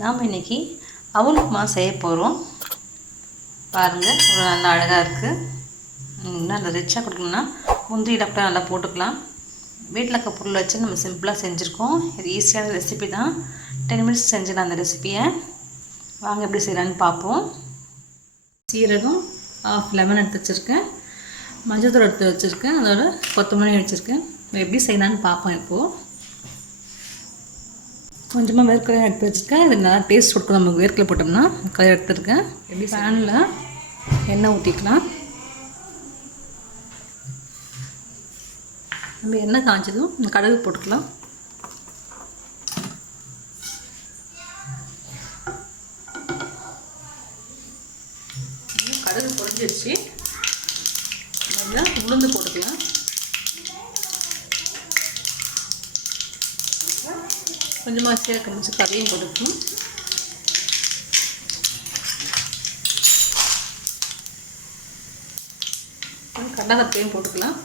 நாம் இன்றைக்கி அவல் உப்புமா செய்ய போகிறோம். பாருங்கள், ஒரு நல்லா அழகாக இருக்குது. நல்லா ரிச்சாக கொடுக்கணும்னா முந்திரி டப்பா நல்லா போட்டுக்கலாம். வீட்டில் இருக்க பொருள் வச்சு நம்ம சிம்பிளாக செஞ்சுருக்கோம். இது ஈஸியான ரெசிபி தான். 10 மினிட்ஸ் செஞ்சிடலாம் அந்த ரெசிப்பியை. வாங்க எப்படி செய்யலான்னு பார்ப்போம். சீரகம், ஆஃப் லெமன் எடுத்து வச்சுருக்கேன், மஞ்சள் தூள் எடுத்து வச்சுருக்கேன், அதோட கொத்தமல்லி வச்சுருக்கேன். எப்படி செய்யலான்னு பார்ப்போம். இப்போது கொஞ்சமாக வேர்க்கடலை எடுத்து வச்சுருக்கேன். இது நல்லா டேஸ்ட் கொடுக்கும். நமக்கு வேர்க்கடலை போட்டோம்னா கலர் எடுத்துருக்கேன். எப்படி பேனில் எண்ணெய் ஊற்றிக்கலாம். நம்ம எண்ணெய் காய்ச்சதும் இந்த கடுகு போட்டுக்கலாம். கடுகு பொரிஞ்சிடுச்சு. உளுந்து போட்டுக்கலாம். கொஞ்சமாக சீரகம் வச்சு கதையும் போட்டுக்கணும். கடலைப்பையும் போட்டுக்கலாம்.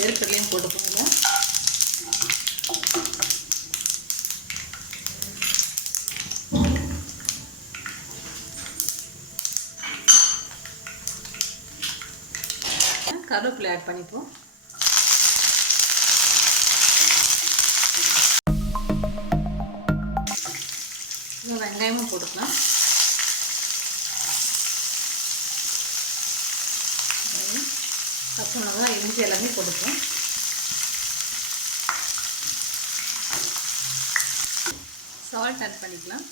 வேர்க்கடலையும் போட்டுக்கோங்க. கருவேப்பிலை ஆட் பண்ணிப்போம். வெங்காயமும் போட்டுக்கலாம். பச்சை மிளகாய், இஞ்சி எல்லாமே போட்டுக்கலாம். சால்ட் ஆட் பண்ணிக்கலாம்.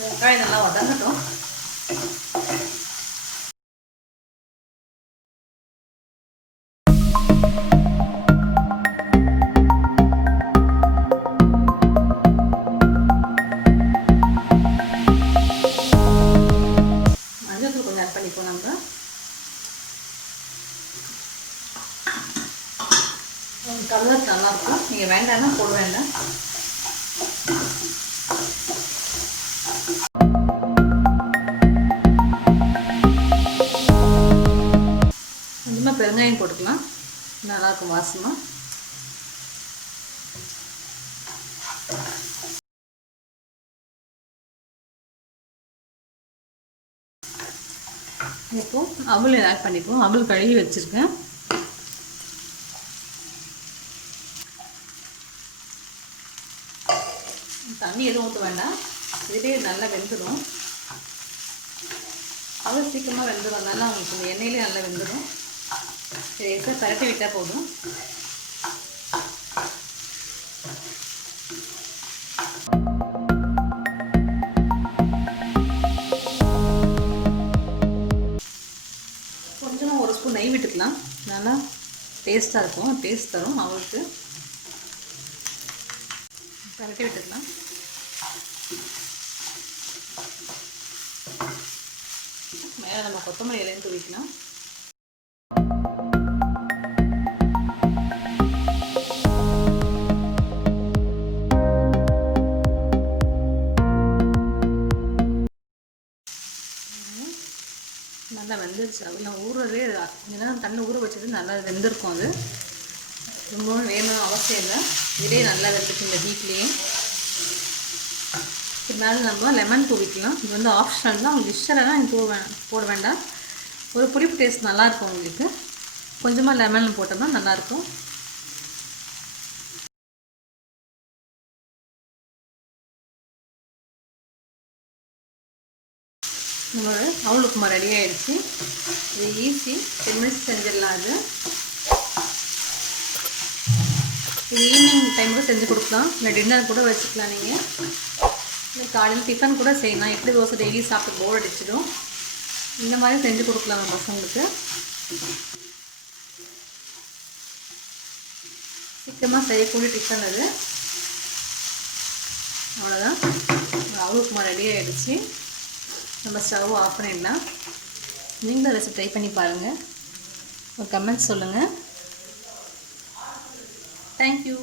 வெங்காயம் நல்லா வதங்கட்டும். மஞ்சள் தூள் கொஞ்சம் ஆட் பண்ணிப்போம். நம்ம கலர் நல்லாயிருக்கும். நீங்கள் வேண்டாம்னா போட வேண்டாம். கொஞ்சமாக பெருங்காயம் போட்டுக்கலாம். நல்லாயிருக்கும் வாசமாக. இப்போது அவல் ஆட் பண்ணிப்போம். அவல் கழுவி வச்சுருக்கேன். தண்ணி எதுவும் ஊற்ற வேண்டாம். இதுலேயே நல்லா வெந்துடும். அவல் சீக்கிரமாக வெந்துடும்னால அவங்களுக்கு இந்த எண்ணெயிலே நல்லா வெந்துடும். லேசாக பரட்டி விட்டால் போதும். கொஞ்சமாக ஒரு ஸ்பூன் நெய் விட்டுக்கலாம். நல்லா டேஸ்ட்டாக இருக்கும். டேஸ்ட் தரும் அவளுக்கு. பரட்டி விட்டுக்கலாம். மேலே நம்ம கொத்தமல்லி இலையும் தூவிக்கலாம். நல்லா வெந்துருச்சு. அதெல்லாம் ஊறவே ஏன்னா தண்ணி ஊற வச்சது நல்லா வெந்திருக்கும். அது ரொம்பவும் வேணும்னு அவசியம் இல்லை. இதே நல்லா வெந்துச்சு இந்த ஹீட்லேயே. இது மேலே நம்ம லெமன் தூவிக்கலாம். இது வந்து ஆப்ஷனல் தான். உங்களுக்கு இஷ்டம்லாம் நீங்கள் போட வேண்டாம். ஒரு புளிப்பு டேஸ்ட் நல்லாயிருக்கும் உங்களுக்கு. கொஞ்சமாக லெமன் போட்டோம்னா நல்லாயிருக்கும். நம்மளோட அவல் உப்புமா ரெடி ஆகிடுச்சு. இது ஈஸி. 10 மினிட்ஸ் செஞ்சிடலாம். இது ஈவினிங் டைம் கூட செஞ்சு கொடுக்கலாம். இல்லை டின்னர் கூட வச்சுக்கலாம். நீங்கள் இல்லை காலையில் டிஃபன் கூட செய்யலாம். எப்படி தோசை டெய்லி சாப்பிட்டு போர் அடிச்சிடும். இந்த மாதிரி செஞ்சு கொடுக்கலாம் பசங்களுக்கு. சீக்கிரமாக செய்யக்கூடிய டிஃபன் அது. அவ்வளோதான். அவல் உப்புமா ரெடி ஆகிடுச்சு. நம்ம ஸ்டவ் ஆஃப் பண்ணிடலாம். நீங்களும் ரெசிபி ட்ரை பண்ணி பாருங்கள். ஒரு கமெண்ட் சொல்லுங்கள். தேங்க்யூ.